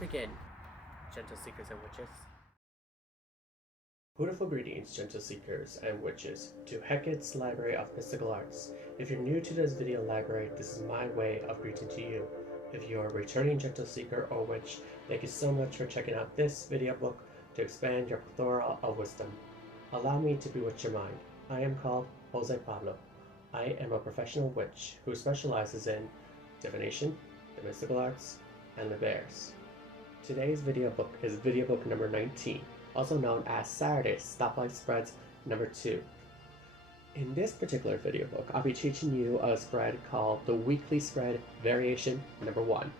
begin, gentle seekers and witches. Hootiful greetings, gentle seekers and witches, to Hecate's Library of Mystical Arts. If you're new to this video library, this is my way of greeting to you. If you're a returning gentle seeker or witch, thank you so much for checking out this video book to expand your plethora of wisdom. Allow me to bewitch your mind. I am called José Pablo. I am a professional witch who specializes in divination, the mystical arts, and libers. Today's video book is video book number 19, also known as SaStSp spreads number 2. In this particular video book, I'll be teaching you a spread called the weekly spread variation number 1.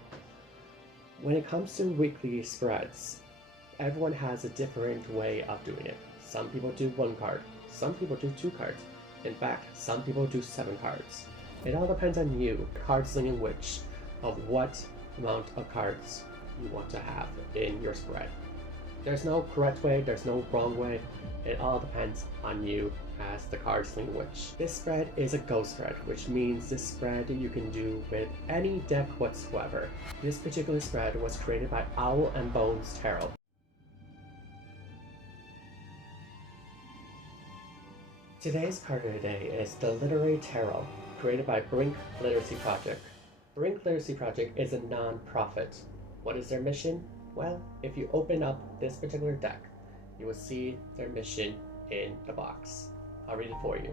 When it comes to weekly spreads, everyone has a different way of doing it. Some people do 1 card, some people do 2 cards. In fact, some people do 7 cards. It all depends on you, card slinging witch, of what amount of cards you want to have in your spread. There's no correct way, there's no wrong way. It all depends on you as the card slinging witch. This spread is a go spread, which means this spread you can do with any deck whatsoever. This particular spread was created by OwlandBonesTarot. Today's card of the day is the Literary Tarot, created by Brink Literacy Project. Brink Literacy Project is a non-profit. What is their mission? Well, if you open up this particular deck, you will see their mission in the box. I'll read it for you.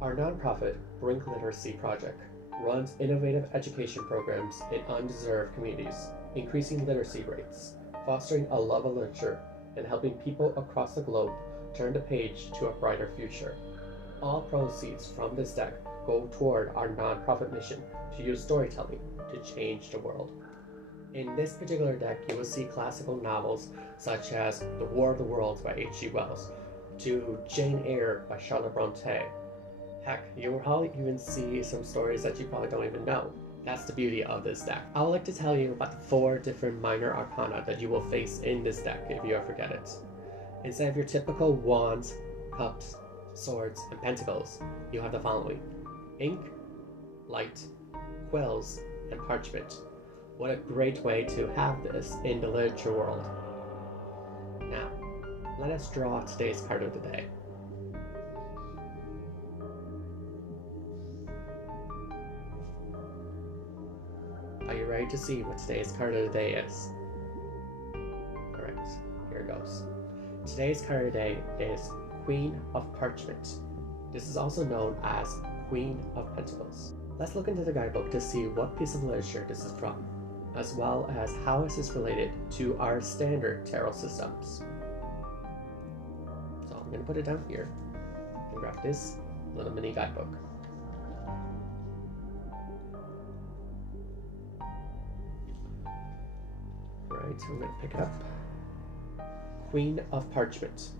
Our non-profit Brink Literacy Project runs innovative education programs in undeserved communities, increasing literacy rates, fostering a love of literature, and helping people across the globe turn the page to a brighter future. All proceeds from this deck go toward our non-profit mission to use storytelling to change the world. In this particular deck, you will see classical novels such as The War of the Worlds by H.G. Wells, to Jane Eyre by Charlotte Bronte. Heck, you will probably even see some stories that you probably don't even know. That's the beauty of this deck. I would like to tell you about the 4 different minor arcana that you will face in this deck if you ever get it. Instead of your typical wands, cups, swords, and pentacles, you have the following: ink, light, quills, and parchment. What a great way to have this in the literature world. Now, let us draw today's card of the day. Are you ready to see what today's card of the day is? Alright, here it goes. Today's card of the day is Queen of Parchment. This is also known as Queen of Pentacles. Let's look into the guidebook to see what piece of literature this is from, as well as how is this related to our standard tarot systems. So I'm going to put it down here and grab this little mini guidebook. Alright, so I'm going to pick it up. Queen of Parchment,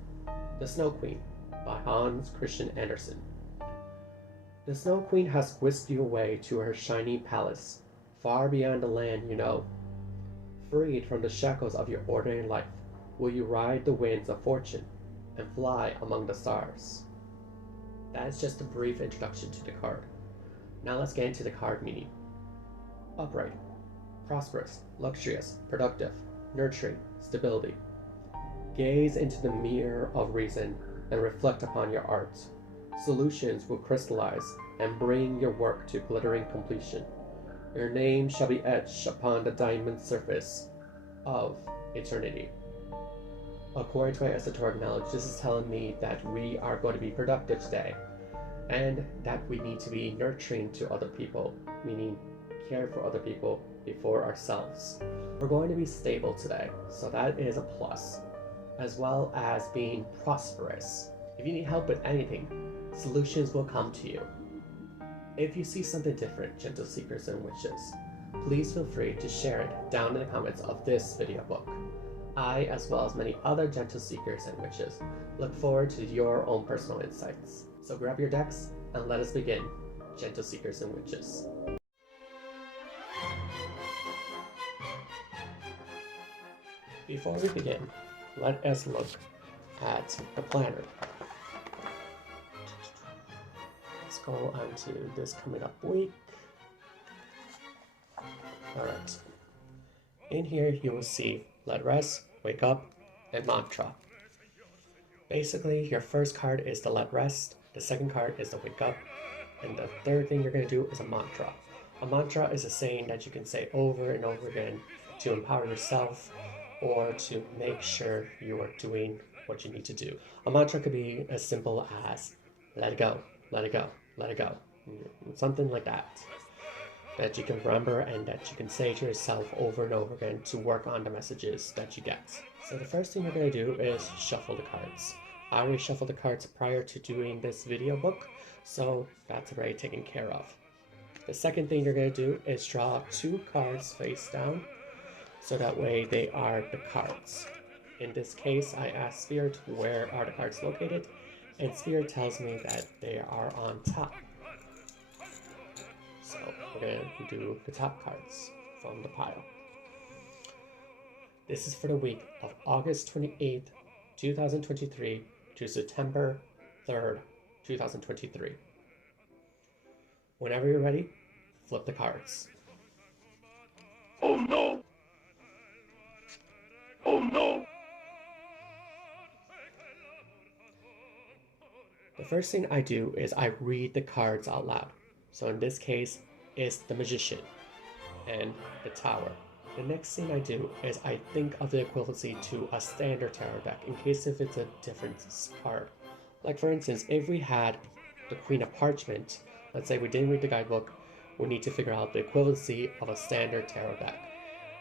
The Snow Queen by Hans Christian Andersen. The Snow Queen has whisked you away to her shiny palace, far beyond the land you know. Freed from the shackles of your ordinary life, will you ride the winds of fortune and fly among the stars? That is just a brief introduction to the card. Now let's get into the card meaning. Upright, prosperous, luxurious, productive, nurturing, stability. Gaze into the mirror of reason and reflect upon your art. Solutions will crystallize and bring your work to glittering completion. Your name shall be etched upon the diamond surface of eternity. According to my esoteric knowledge, this is telling me that we are going to be productive today, and that we need to be nurturing to other people, meaning care for other people before ourselves. We're going to be stable today, so that is a plus, as well as being prosperous. If you need help with anything, solutions will come to you. If you see something different, gentle seekers and witches, please feel free to share it down in the comments of this video book. I, as well as many other gentle seekers and witches, look forward to your own personal insights. So grab your decks and let us begin, gentle seekers and witches. Before we begin, let us look at the planner. Let's go on to this coming up week. Alright. In here, you will see let rest, wake up, and mantra. Basically, your first card is the let rest, the second card is the wake up, and the third thing you're going to do is a mantra. A mantra is a saying that you can say over and over again to empower yourself or to make sure you are doing what you need to do. A mantra could be as simple as let it go, let it go, let it go. Something like that you can remember and that you can say to yourself over and over again to work on the messages that you get. So the first thing you're going to do is shuffle the cards. I already shuffled the cards prior to doing this video book, so that's already taken care of. The second thing you're going to do is draw 2 cards face down, so that way they are the cards. In this case, I asked Spirit where are the cards located, and Spirit tells me that they are on top. So we're going to do the top cards from the pile. This is for the week of August 28th, 2023 to September 3rd, 2023. Whenever you're ready, flip the cards. Oh no! Oh no! The first thing I do is I read the cards out loud. So in this case, it's the Magician and the Tower. The next thing I do is I think of the equivalency to a standard tarot deck in case if it's a different card. Like for instance, if we had the Queen of Parchment, let's say we didn't read the guidebook, we need to figure out the equivalency of a standard tarot deck.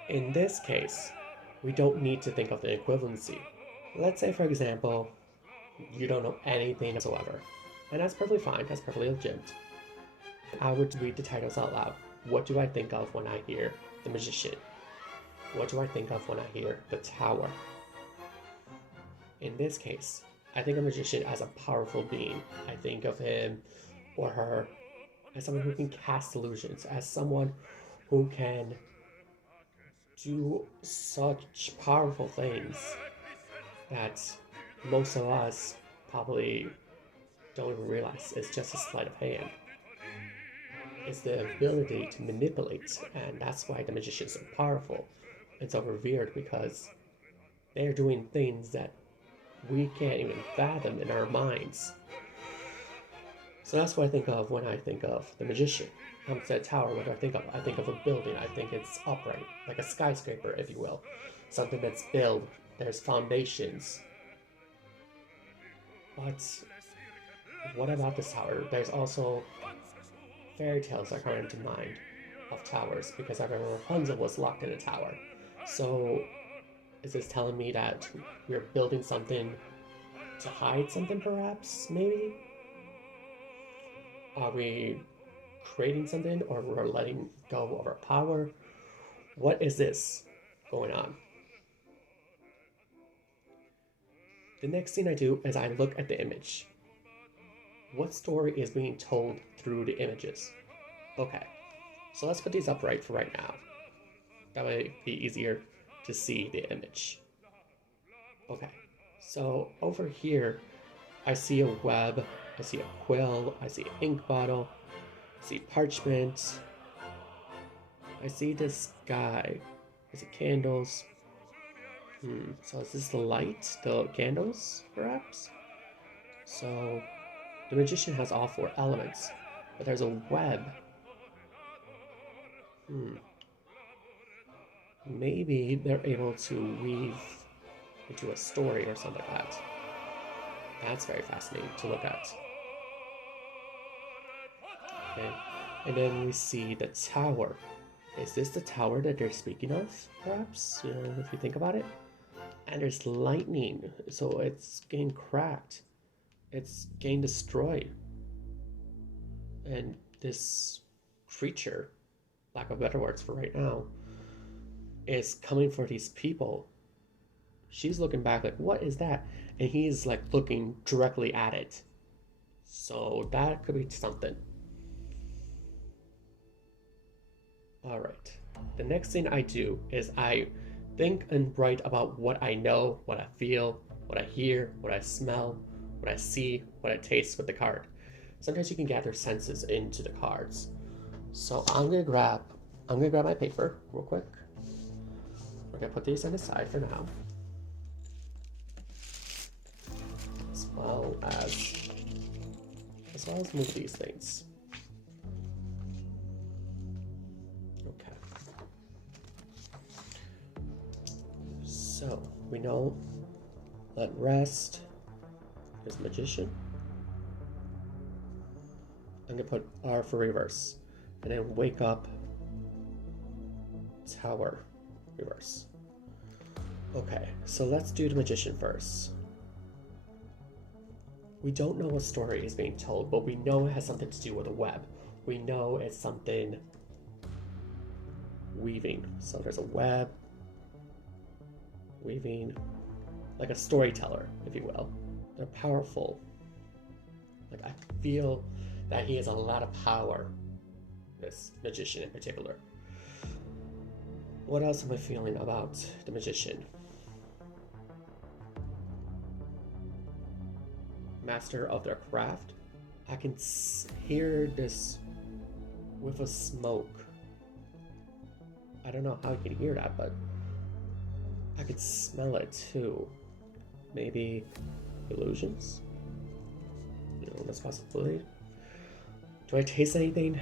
In this case, we don't need to think of the equivalency. Let's say for example, you don't know anything whatsoever. And that's perfectly fine, that's perfectly legitimate. I would read the titles out loud. What do I think of when I hear the Magician? What do I think of when I hear the Tower? In this case, I think of a magician as a powerful being. I think of him or her as someone who can cast illusions, as someone who can do such powerful things that most of us probably don't even realize it's just a sleight of hand. It's the ability to manipulate, and that's why the magicians are powerful and so revered, because they're doing things that we can't even fathom in our minds. So that's what I think of when I think of the magician. Comes to a tower, what do I think of? I think of a building. I think it's upright, like a skyscraper, if you will. Something that's built, there's foundations. But what about this tower? There's also fairy tales that come into mind of towers, because I remember Rapunzel was locked in a tower. So is this telling me that we're building something to hide something, perhaps? Maybe? Are we creating something, or we're letting go of our power? What is this going on? The next thing I do is I look at the image. What story is being told through the images? Okay, so let's put these upright for right now. That way it'd be easier to see the image. Okay, so over here, I see a web, I see a quill, I see an ink bottle, I see parchment, I see this guy, I see candles. So is this the light, the candles, perhaps? So the magician has all 4 elements, but there's a web. Maybe they're able to weave into a story or something like that. That's very fascinating to look at. Okay. And then we see the tower. Is this the tower that they're speaking of, perhaps? You know, if you think about it. And there's lightning, so it's getting cracked. It's getting destroyed. And this creature, lack of better words for right now, is coming for these people. She's looking back like, what is that? And he's like looking directly at it. So that could be something. Alright. The next thing I do is I think and write about what I know, what I feel, what I hear, what I smell, what I see, what I taste with the card. Sometimes you can gather senses into the cards. So I'm gonna grab my paper real quick. Okay, put these on the side for now. As well as move these things. Okay. So we know let rest is magician. I'm gonna put R for reverse. And then wake up tower reverse. Okay, so let's do the magician first. We don't know what story is being told, but we know it has something to do with a web. We know it's something weaving. So there's a web, weaving, like a storyteller, if you will. They're powerful. Like, I feel that he has a lot of power, this magician in particular. What else am I feeling about the magician? Master of their craft. I can hear this whiff of smoke. I don't know how you can hear that, but I could smell it too. Maybe illusions? You know, that's a possibility. Do I taste anything?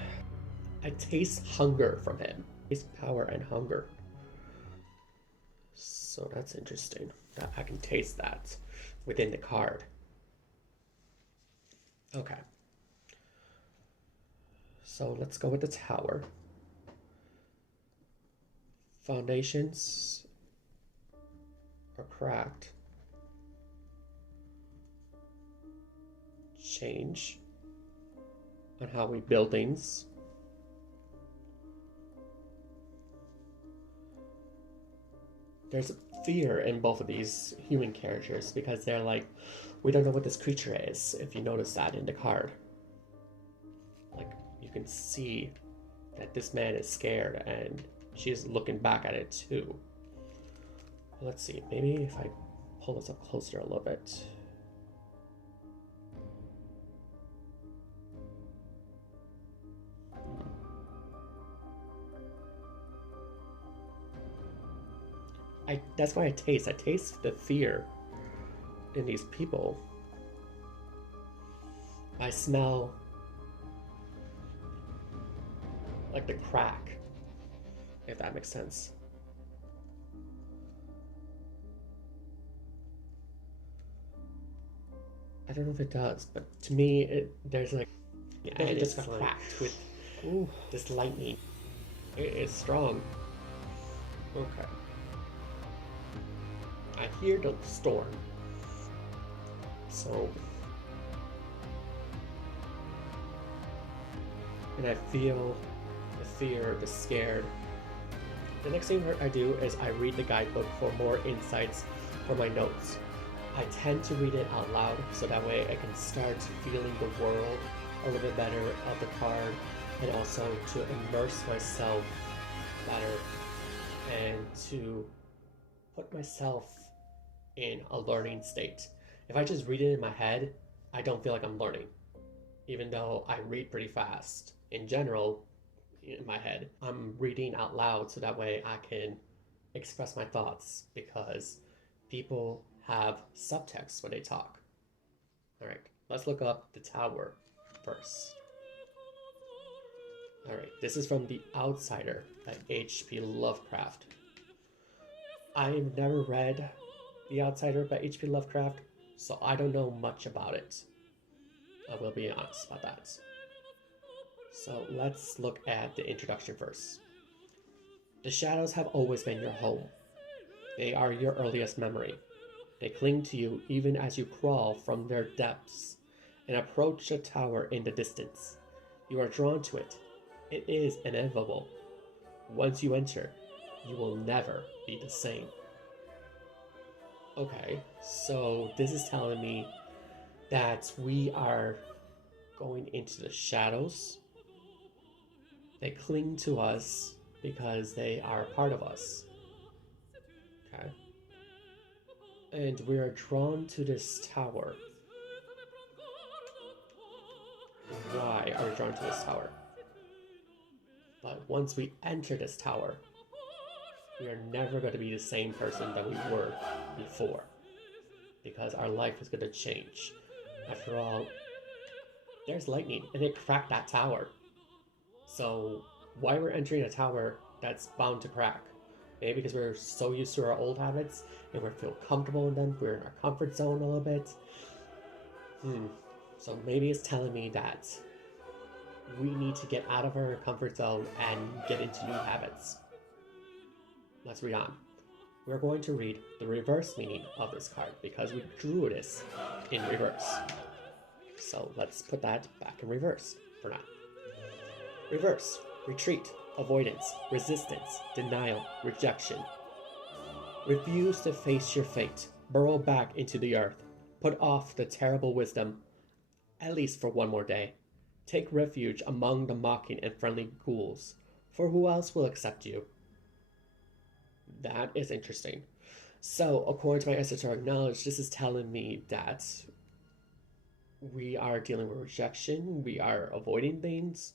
I taste hunger from him. I taste power and hunger. So that's interesting. That I can taste that within the card. Okay. So let's go with the tower. Foundations are cracked. Change on how we build things. There's fear in both of these human characters because they're like, we don't know what this creature is, if you notice that in the card. Like, you can see that this man is scared and she's looking back at it too. Let's see, maybe if I pull this up closer a little bit. That's why I taste the fear in these people. I smell like the crack, if that makes sense. I don't know if it does, but to me, there's like, and it just got cracked with this lightning. It is strong. Okay. I hear the storm. So, and I feel the fear, the scared. The next thing I do is I read the guidebook for more insights for my notes. I tend to read it out loud so that way I can start feeling the world a little bit better of the card, and also to immerse myself better and to put myself in a learning state. If I just read it in my head, I don't feel like I'm learning, even though I read pretty fast. In general, in my head, I'm reading out loud so that way I can express my thoughts, because people have subtext when they talk. Alright, let's look up the tower first. Alright, this is from The Outsider by H.P. Lovecraft. I've never read The Outsider by H.P. Lovecraft, so I don't know much about it. I will be honest about that. So let's look at the introduction first. The shadows have always been your home. They are your earliest memory. They cling to you even as you crawl from their depths and approach the tower in the distance. You are drawn to it. It is inevitable. Once you enter, you will never be the same. Okay, so this is telling me that we are going into the shadows. They cling to us because they are a part of us. Okay. And we are drawn to this tower. Why are we drawn to this tower? But once we enter this tower, we are never going to be the same person that we were before, because our life is going to change. After all, there's lightning and it cracked that tower. So why we're entering a tower that's bound to crack? Maybe because we're so used to our old habits and we feel comfortable in them. We're in our comfort zone a little bit. So maybe it's telling me that we need to get out of our comfort zone and get into new habits. Let's read on. We're going to read the reverse meaning of this card because we drew this in reverse. So let's put that back in reverse for now. Reverse, retreat, avoidance, resistance, denial, rejection. Refuse to face your fate. Burrow back into the earth. Put off the terrible wisdom, at least for one more day. Take refuge among the mocking and friendly ghouls, for who else will accept you? That is interesting. So, according to my esoteric knowledge, this is telling me that we are dealing with rejection, we are avoiding things,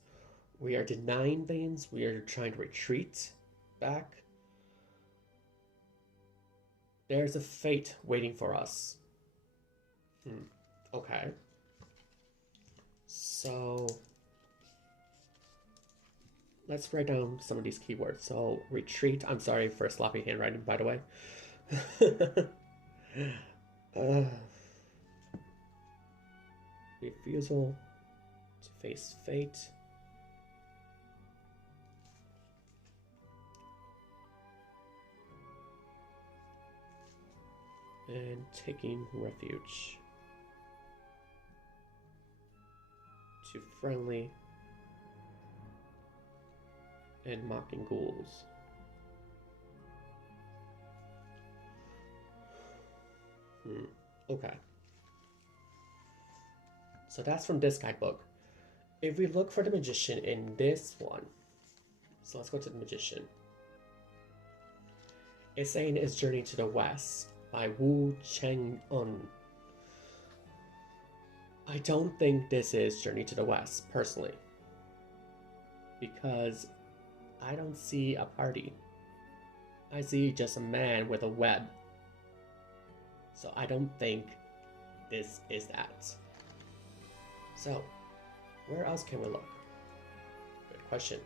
we are denying things, we are trying to retreat back. There's a fate waiting for us. Okay. So, let's write down some of these keywords. So, retreat. I'm sorry for sloppy handwriting, by the way. Refusal to face fate. And taking refuge. To friendly and mocking ghouls. Okay. So that's from this guidebook. If we look for the magician in this one, so let's go to the magician. It's saying it's Journey to the West by Wu Cheng-un. I don't think this is Journey to the West, personally. Because I don't see a party. I see just a man with a web. So I don't think this is that. So, where else can we look? Good question.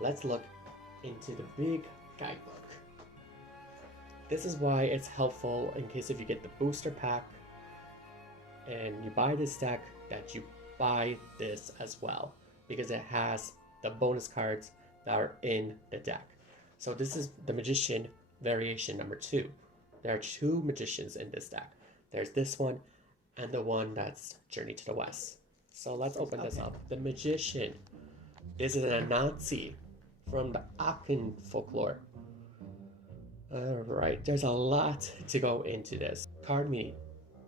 Let's look into the big guidebook. This is why it's helpful in case if you get the booster pack and you buy this deck, that you buy this as well, because it has the bonus cards that are in the deck. So this is the Magician variation number 2. There are 2 magicians in this deck. There's this one and the one that's Journey to the West. So let's open this up. The Magician. This is an Anansi from the Akan folklore. Alright, there's a lot to go into this. Card meaning.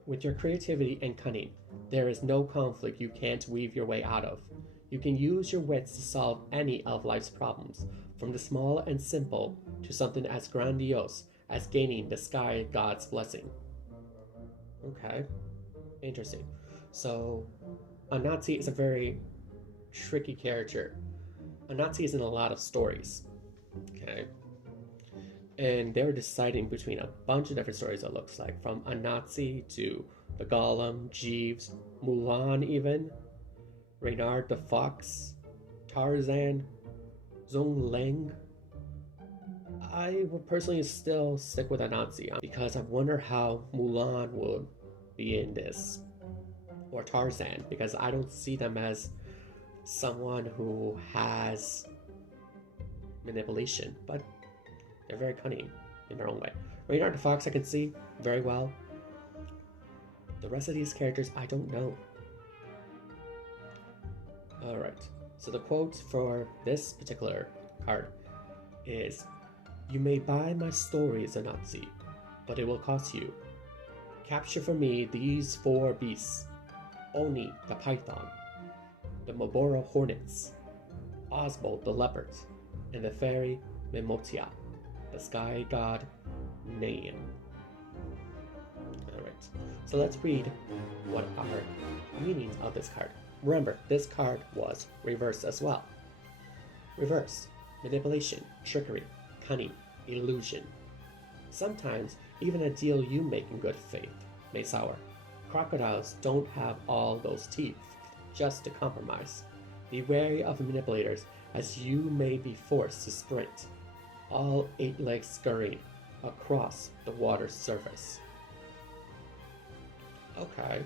With your creativity and cunning, there is no conflict you can't weave your way out of. You can use your wits to solve any of life's problems, from the small and simple to something as grandiose as gaining the sky god's blessing. Okay, interesting. So, Anansi is a very tricky character. Anansi is in a lot of stories. Okay. And they were deciding between a bunch of different stories, it looks like, from Anansi to the Golem, Jeeves, Mulan even, Reynard the Fox, Tarzan, Zhong Leng. I would personally still stick with Anansi because I wonder how Mulan would be in this, or Tarzan, because I don't see them as someone who has manipulation, but they're very cunning in their own way. Reynard the Fox I can see very well. The rest of these characters I don't know. Alright, so the quote for this particular card is, "You may buy my stories, Anansi, but it will cost you. Capture for me these 4 beasts, Oni the python, the Mabora hornets, Oswald the leopard, and the fairy Memotia, the sky god Naim." Alright, so let's read what are meanings of this card. Remember, this card was reversed as well. Reverse, manipulation, trickery, cunning, illusion. Sometimes, even a deal you make in good faith may sour. Crocodiles don't have all those teeth just to compromise. Be wary of manipulators, as you may be forced to sprint, all 8 legs scurrying across the water's surface. Okay,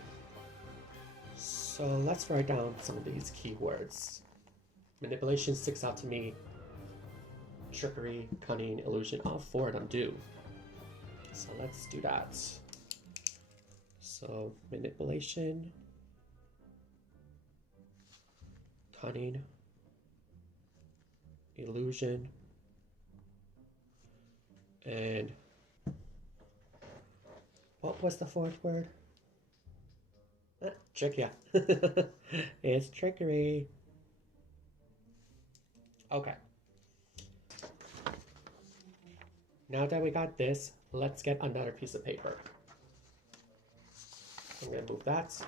so let's write down some of these keywords. Manipulation sticks out to me. Trickery, cunning, illusion, all 4 of them do. So let's do that. So manipulation, cunning, illusion, and what was the 4th word? Trick, yeah. It's trickery. Okay. Now that we got this, let's get another piece of paper. I'm going to move that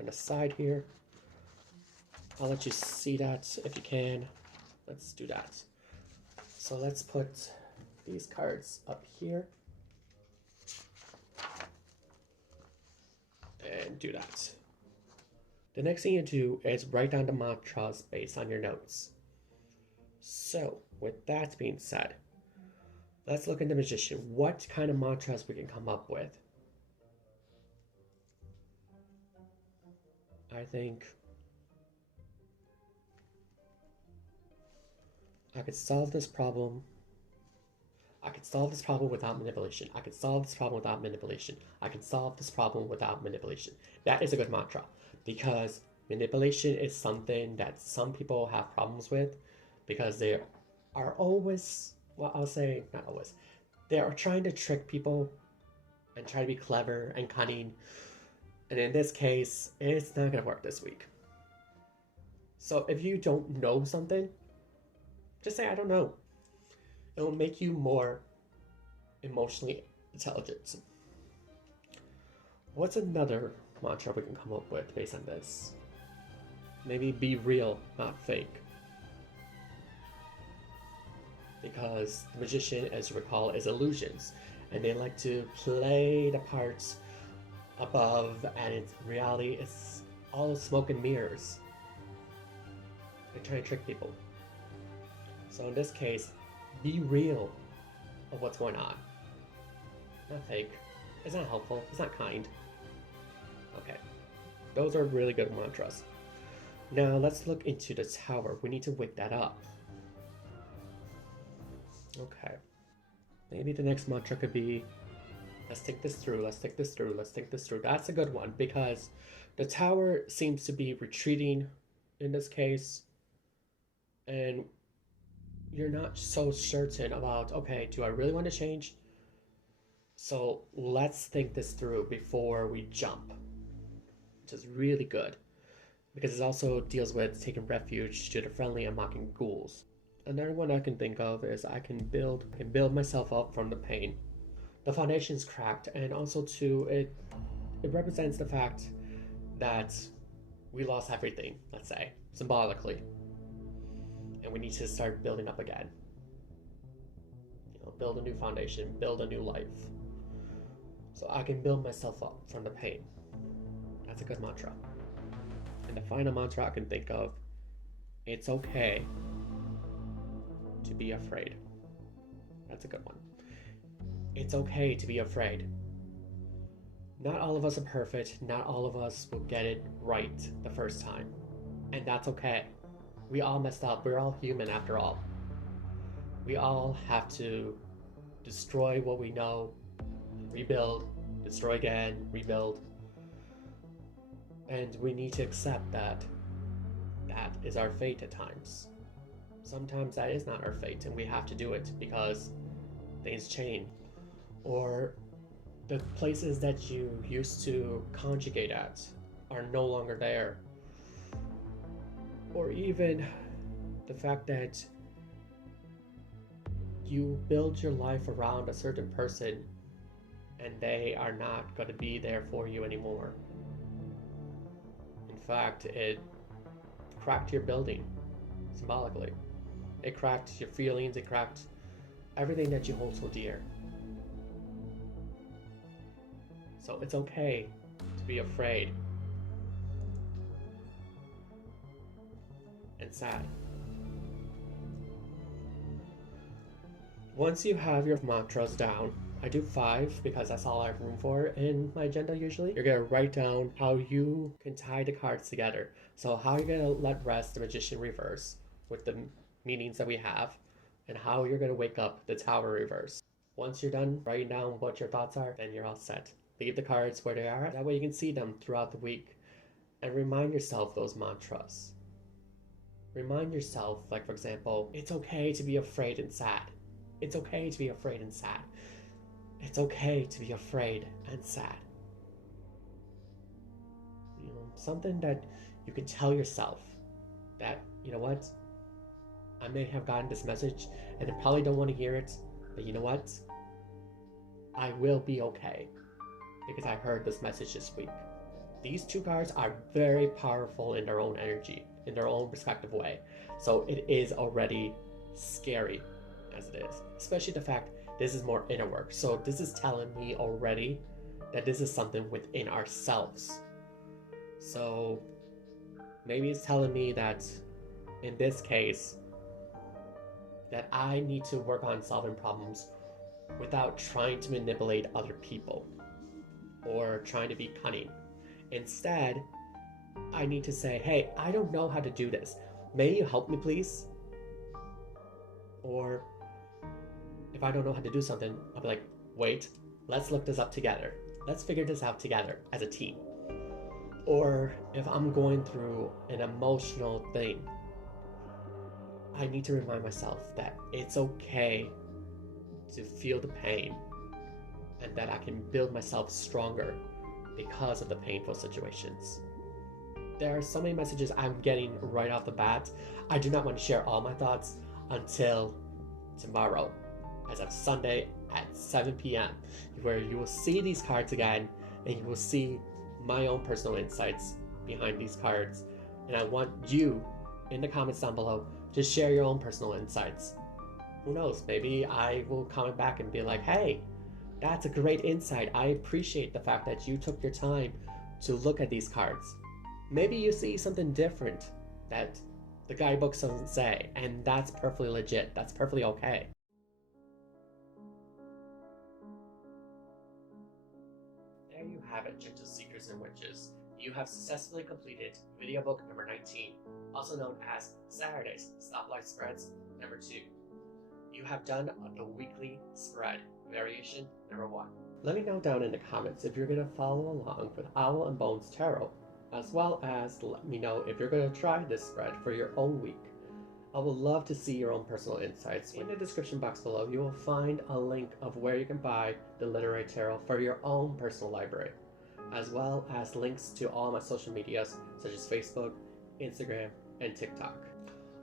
on the side here. I'll let you see that if you can. Let's do that. So let's put these cards up here. And do that. The next thing you do is write down the mantras based on your notes. So, with that being said, let's look at the magician. What kind of mantras we can come up with? I think I could solve this problem. I could solve this problem without manipulation. I could solve this problem without manipulation. I can solve this problem without manipulation. That is a good mantra, because manipulation is something that some people have problems with, because they are always, well, I'll say not always, they are trying to trick people and try to be clever and cunning. And in this case, it's not going to work this week. So if you don't know something, just say, I don't know. It will make you more emotionally intelligent. What's another mantra we can come up with based on this? Maybe be real, not fake. Because the magician, as you recall, is illusions. And they like to play the parts above, and in reality, it's all smoke and mirrors. They try to trick people. So in this case, be real of what's going on. Not fake. It's not helpful. It's not kind. Okay. Those are really good mantras. Now let's look into the tower. We need to wake that up. Okay. Maybe the next mantra could be, let's think this through, let's think this through, let's think this through. That's a good one, because the tower seems to be retreating in this case. And you're not so certain about, okay, do I really want to change? So let's think this through before we jump, which is really good, because it also deals with taking refuge to the friendly and mocking ghouls. Another one I can think of is I can build myself up from the pain. The foundation's cracked, and also too, it represents the fact that we lost everything, let's say, symbolically. And we need to start building up again. You know, build a new foundation, build a new life. So I can build myself up from the pain. That's a good mantra. And the final mantra I can think of, it's okay to be afraid. That's a good one. It's okay to be afraid. Not all of us are perfect. Not all of us will get it right the first time. And that's okay. We all messed up. We're all human after all. We all have to destroy what we know, rebuild, destroy again, rebuild. And we need to accept that that is our fate at times. Sometimes that is not our fate, and we have to do it because things change. Or the places that you used to conjugate at are no longer there. Or even the fact that you build your life around a certain person and they are not going to be there for you anymore. In fact, it cracked your building, symbolically. It cracked your feelings, it cracked everything that you hold so dear. So it's okay to be afraid and sad. Once you have your mantras down, I do 5 because that's all I have room for in my agenda usually. You're gonna write down how you can tie the cards together. So how you're gonna let rest the Magician reverse with the meanings that we have, and how you're gonna wake up the Tower reverse. Once you're done writing down what your thoughts are, then you're all set. Leave the cards where they are. That way you can see them throughout the week. And remind yourself those mantras. Remind yourself, like for example, it's okay to be afraid and sad. It's okay to be afraid and sad. It's okay to be afraid and sad. You know, something that you can tell yourself that, you know what, I may have gotten this message and I probably don't want to hear it, but you know what? I will be okay because I heard this message this week. These 2 cards are very powerful in their own energy, in their own respective way. So it is already scary as it is, especially the fact this is more inner work. So this is telling me already that this is something within ourselves. So maybe it's telling me that in this case that I need to work on solving problems without trying to manipulate other people or trying to be cunning. Instead, I need to say, hey, I don't know how to do this. May you help me, please? Or if I don't know how to do something, I'll be like, wait, let's look this up together. Let's figure this out together as a team. Or if I'm going through an emotional thing, I need to remind myself that it's okay to feel the pain and that I can build myself stronger because of the painful situations. There are so many messages I'm getting right off the bat. I do not want to share all my thoughts until tomorrow, as of Sunday at 7 p.m., where you will see these cards again and you will see my own personal insights behind these cards. And I want you in the comments down below to share your own personal insights. Who knows, maybe I will comment back and be like, hey, that's a great insight. I appreciate the fact that you took your time to look at these cards. Maybe you see something different that the guidebook doesn't say, and that's perfectly legit. That's perfectly okay. There you have it, gentle seekers and witches. You have successfully completed video book number 19, also known as Saturday's Stoplight Spreads number 2. You have done the weekly spread variation number 1. Let me know down in the comments if you're going to follow along with OwlandBonesTarot, as well as let me know if you're going to try this spread for your own week. I would love to see your own personal insights. In the description box below, you will find a link of where you can buy the Literary Tarot for your own personal library, as well as links to all my social medias such as Facebook, Instagram, and TikTok.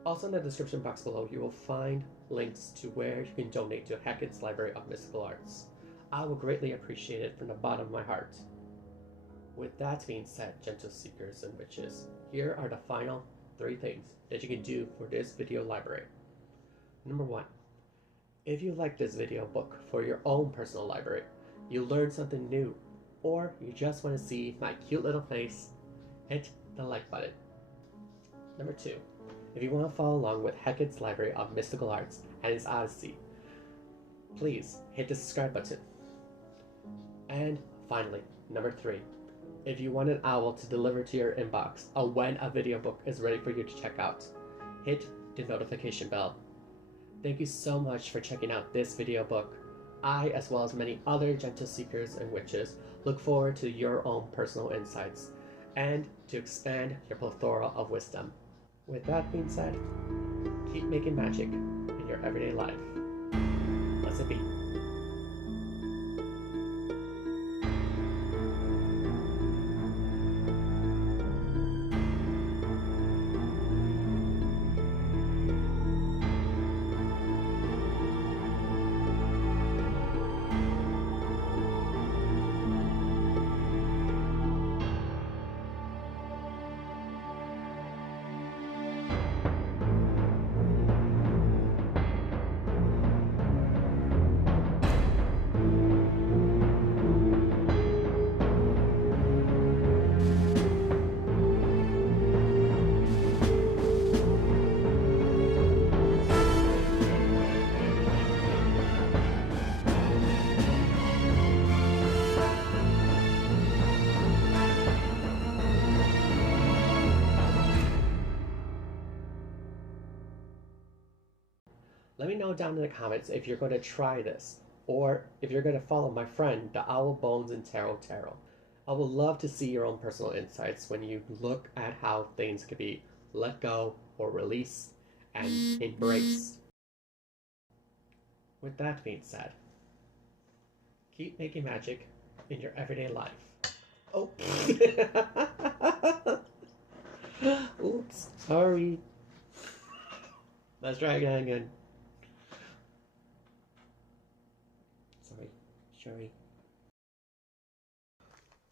Also in the description box below, you will find links to where you can donate to Hecate's Library of Mystical Arts. I will greatly appreciate it from the bottom of my heart. With that being said, gentle seekers and witches, here are the final 3 things that you can do for this video library. Number 1, if you like this video book for your own personal library, you learned something new, or you just want to see my cute little face, hit the like button. Number 2, if you want to follow along with Hecate's Library of Mystical Arts and its Odyssey, please hit the subscribe button. And finally, number 3, if you want an owl to deliver to your inbox when a video book is ready for you to check out, hit the notification bell. Thank you so much for checking out this video book. I, as well as many other gentle seekers and witches, look forward to your own personal insights and to expand your plethora of wisdom. With that being said, keep making magic in your everyday life. Blessed be. Let me know down in the comments if you're going to try this, or if you're going to follow my friend, the Owl Bones and Tarot. I would love to see your own personal insights when you look at how things can be let go or release and embraced. With that being said, keep making magic in your everyday life. Oh. Oops, sorry. Let's try again. Sorry.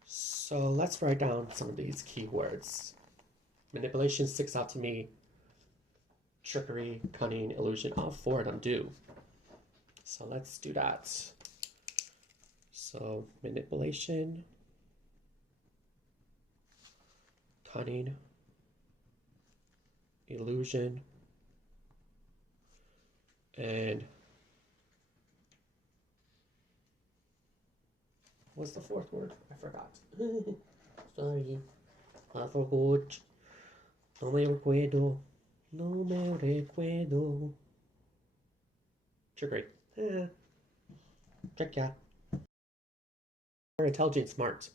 So let's write down some of these keywords. Manipulation sticks out to me. Trickery, cunning, illusion, all four of them do. So let's do that. So manipulation, cunning, illusion, and what's the fourth word? I forgot. Sorry. I forgot. No me recuerdo. No me recuerdo. Trickery. Check ya. Intelligent, smart.